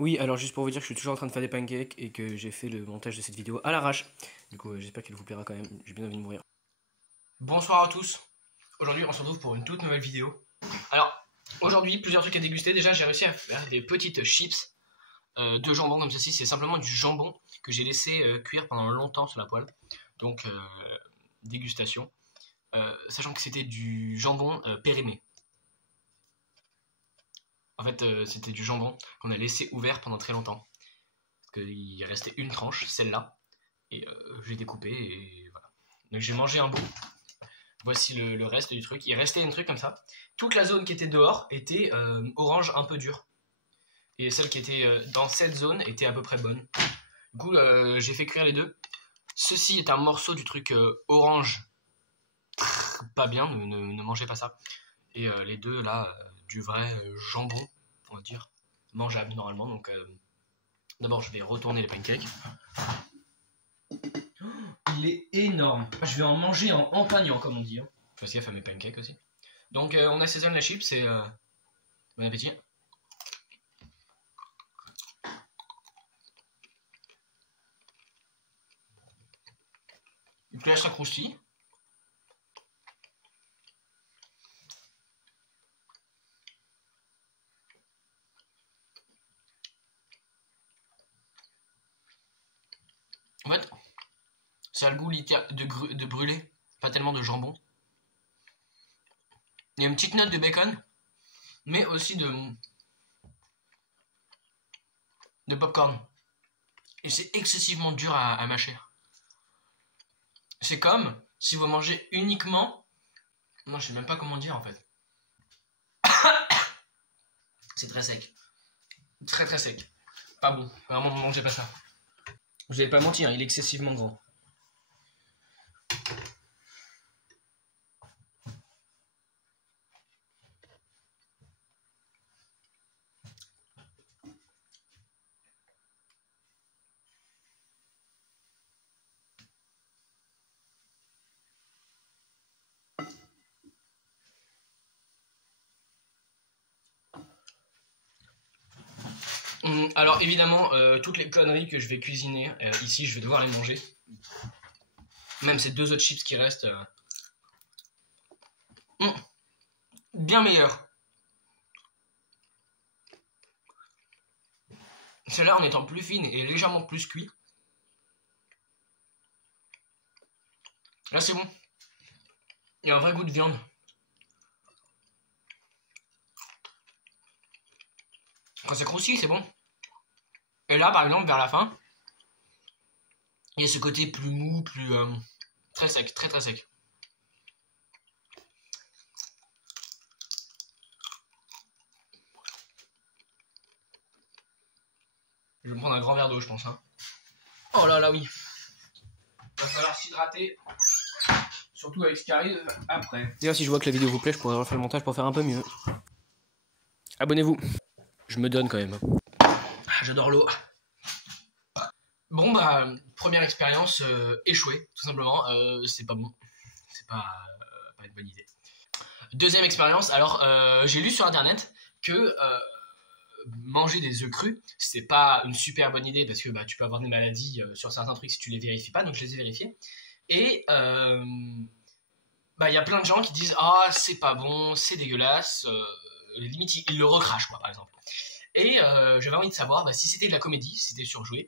Oui, alors juste pour vous dire que je suis toujours en train de faire des pancakes et que j'ai fait le montage de cette vidéo à l'arrache. Du coup, j'espère qu'elle vous plaira quand même. J'ai bien envie de mourir. Bonsoir à tous. Aujourd'hui, on se retrouve pour une toute nouvelle vidéo. Alors, aujourd'hui, plusieurs trucs à déguster. Déjà, j'ai réussi à faire des petites chips de jambon comme ceci. C'est simplement du jambon que j'ai laissé cuire pendant longtemps sur la poêle. Donc, dégustation. Sachant que c'était du jambon périmé. En fait, c'était du jambon qu'on a laissé ouvert pendant très longtemps. Parce qu'il restait une tranche, celle-là. Et j'ai découpé et voilà. Donc j'ai mangé un bout. Voici le reste du truc. Il restait un truc comme ça. Toute la zone qui était dehors était orange un peu dur. Et celle qui était dans cette zone était à peu près bonne. Du coup, j'ai fait cuire les deux. Ceci est un morceau du truc orange. Pas bien, ne mangez pas ça. Et les deux là, du vrai jambon, on va dire. Mangeable normalement. Donc d'abord, je vais retourner les pancakes. Il est énorme. Je vais en manger en empagnant, comme on dit. Hein. Je fais gaffe à mes pancakes aussi. Donc, on assaisonne la chips et bon appétit. Et puis là, ça croustille. En fait, ça a le goût de brûlé, pas tellement de jambon. Il y a une petite note de bacon, mais aussi de popcorn. Et c'est excessivement dur à mâcher. C'est comme si vous mangez uniquement... Non, je sais même pas comment dire en fait. C'est très sec. Très très sec. Pas bon. Vraiment, ne mangez pas ça. Je vais pas mentir, il est excessivement grand. Alors évidemment, toutes les conneries que je vais cuisiner ici, je vais devoir les manger. Même ces deux autres chips qui restent. Bien meilleures. Celle-là en étant plus fine et légèrement plus cuit. Là c'est bon. Il y a un vrai goût de viande. Quand ça croustille, c'est bon. Et là par exemple, vers la fin, il y a ce côté plus mou, plus... très sec, très très sec. Je vais me prendre un grand verre d'eau, je pense. Hein. Oh là là, oui. Il va falloir s'hydrater. Surtout avec ce qui arrive après. D'ailleurs, si je vois que la vidéo vous plaît, je pourrais refaire le montage pour faire un peu mieux. Abonnez-vous. Je me donne quand même. J'adore l'eau. Bon, bah, première expérience échouée, tout simplement. C'est pas bon. C'est pas une bonne idée. Deuxième expérience, alors j'ai lu sur internet que manger des œufs crus, c'est pas une super bonne idée parce que bah, tu peux avoir des maladies sur certains trucs si tu les vérifies pas, donc je les ai vérifiés. Et bah, y a plein de gens qui disent ah c'est pas bon, c'est dégueulasse, limite ils le recrachent quoi par exemple. Et j'avais envie de savoir bah, si c'était de la comédie, si c'était surjoué,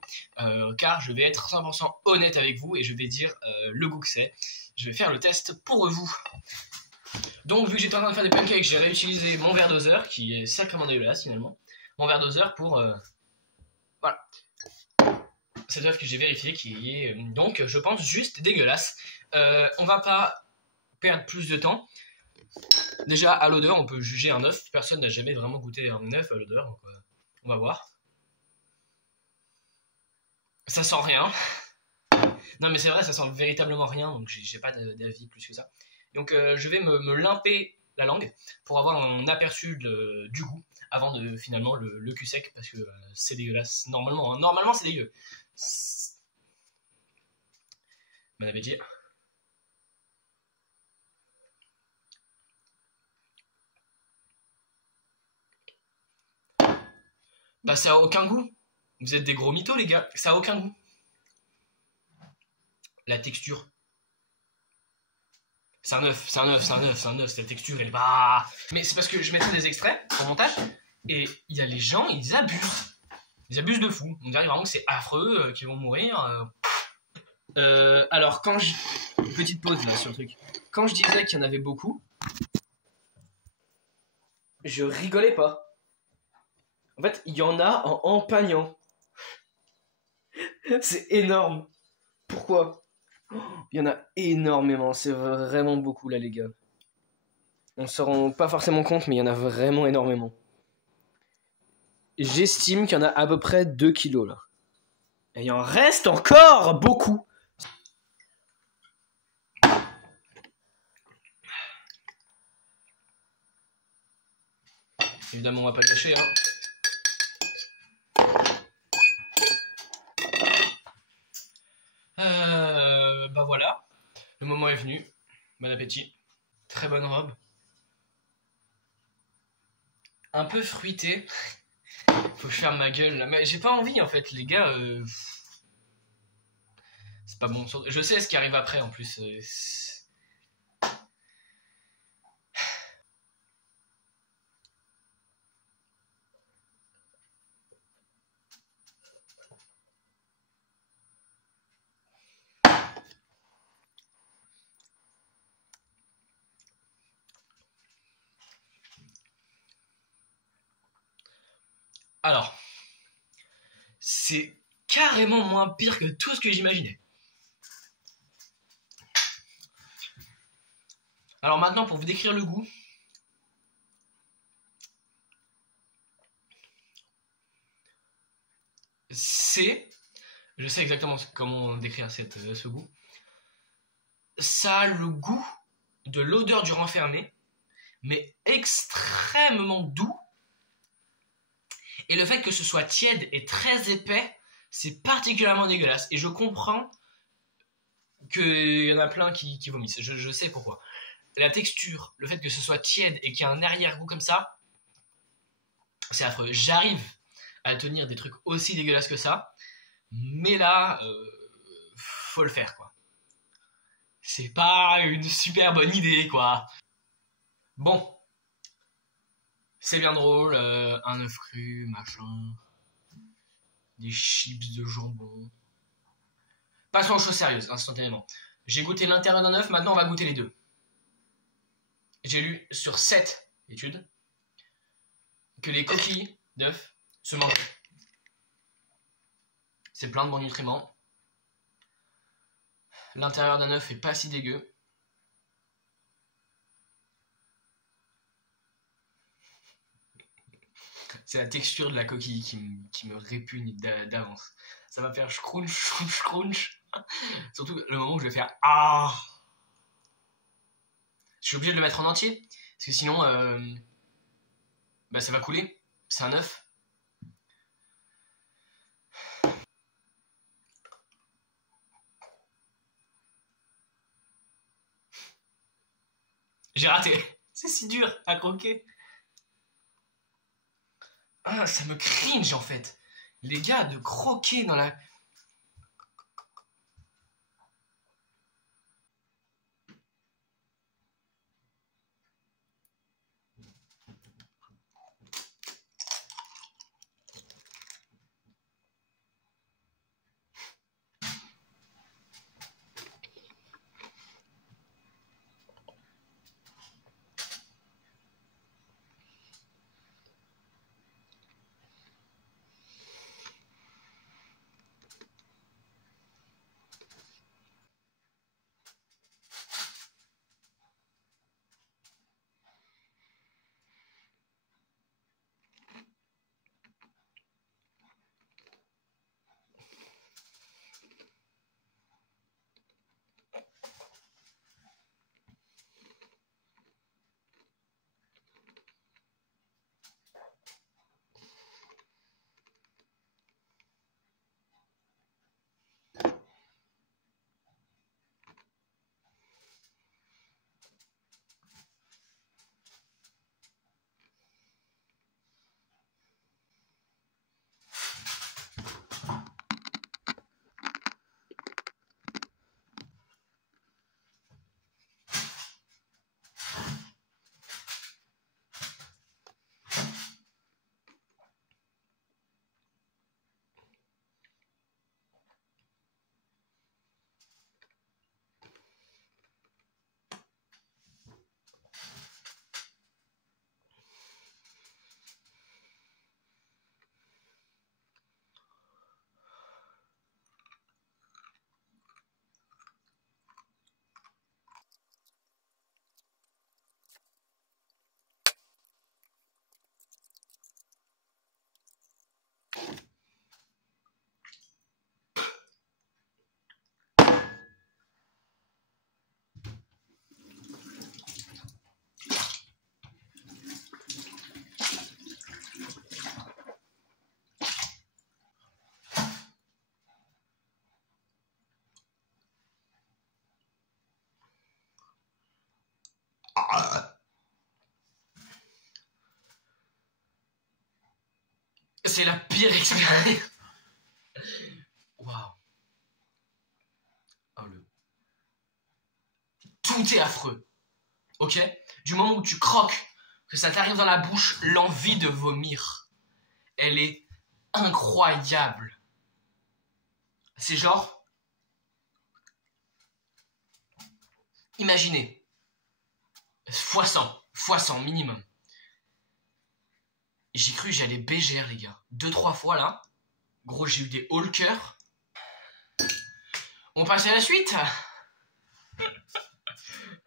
car je vais être 100% honnête avec vous et je vais dire le goût que c'est. Je vais faire le test pour vous. Donc vu que j'étais en train de faire des pancakes, j'ai réutilisé mon verre doseur qui est sacrément dégueulasse finalement. Mon verre doseur pour voilà cet œuf que j'ai vérifié qui est donc je pense juste dégueulasse. On va pas perdre plus de temps. Déjà à l'odeur on peut juger un œuf. Personne n'a jamais vraiment goûté un œuf à l'odeur, donc on va voir. Ça sent rien. Non mais c'est vrai, ça sent véritablement rien, donc j'ai pas d'avis plus que ça. Donc je vais me limper la langue pour avoir un aperçu du goût avant de finalement le cul sec parce que c'est dégueulasse. Normalement, hein. Normalement c'est dégueu. Bon appétit. Bah ça a aucun goût. Vous êtes des gros mythos les gars, ça a aucun goût. La texture. C'est un œuf, c'est un œuf, c'est un œuf, c'est un œuf, cette texture elle est pas... Mais c'est parce que je mettrai des extraits en montage, et il y a les gens, ils abusent. Ils abusent de fou. On dirait vraiment que c'est affreux, qu'ils vont mourir. Alors quand je... Petite pause là sur le truc. Quand je disais qu'il y en avait beaucoup, je rigolais pas. En fait, il y en a en empagnant. C'est énorme. Pourquoi ? Il y en a énormément, c'est vraiment beaucoup là les gars. On se rend pas forcément compte, mais il y en a vraiment énormément. J'estime qu'il y en a à peu près 2 kilos là. Et il en reste encore beaucoup. Évidemment, on va pas le lâcher, hein. Bah voilà, le moment est venu. Bon appétit. Très bonne robe. Un peu fruité. Faut que je ferme ma gueule là. Mais j'ai pas envie en fait, les gars. C'est pas bon. Je sais ce qui arrive après en plus. Alors, c'est carrément moins pire que tout ce que j'imaginais. Alors maintenant, pour vous décrire le goût, c'est... Je sais exactement comment décrire ce goût. Ça a le goût de l'odeur du renfermé, mais extrêmement doux. Et le fait que ce soit tiède et très épais, c'est particulièrement dégueulasse. Et je comprends qu'il y en a plein qui vomissent. Je sais pourquoi. La texture, le fait que ce soit tiède et qu'il y a un arrière-goût comme ça, c'est affreux. J'arrive à tenir des trucs aussi dégueulasses que ça, mais là, faut le faire, quoi. C'est pas une super bonne idée, quoi. Bon, c'est bien drôle, un œuf cru, machin, des chips de jambon. Passons aux choses sérieuses, instantanément. J'ai goûté l'intérieur d'un œuf, maintenant on va goûter les deux. J'ai lu sur 7 études que les coquilles d'œufs se mangent. C'est plein de bons nutriments. L'intérieur d'un œuf est pas si dégueu. C'est la texture de la coquille qui me répugne d'avance. Ça va faire scrunch, scrunch, scrunch. Surtout le moment où je vais faire ah. Je suis obligé de le mettre en entier parce que sinon, bah, ça va couler. C'est un œuf. J'ai raté. C'est si dur à croquer. Ah, ça me cringe en fait. Les gars, de croquer dans la... c'est la pire expérience. Waouh. Oh, tout est affreux. Ok? Du moment où tu croques, que ça t'arrive dans la bouche, l'envie de vomir, elle est incroyable. C'est genre... Imaginez. x100 minimum. J'ai cru que j'allais bégère, les gars. 2-3 fois, là. Gros, j'ai eu des hauts le cœur. On passe à la suite.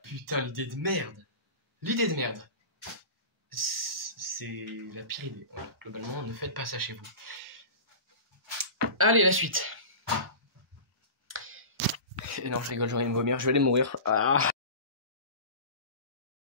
Putain, l'idée de merde. L'idée de merde. C'est la pire idée. Ouais, globalement, ne faites pas ça chez vous. Allez, la suite. Non, je rigole, j'ai envie de vomir. Je vais aller mourir. Ah.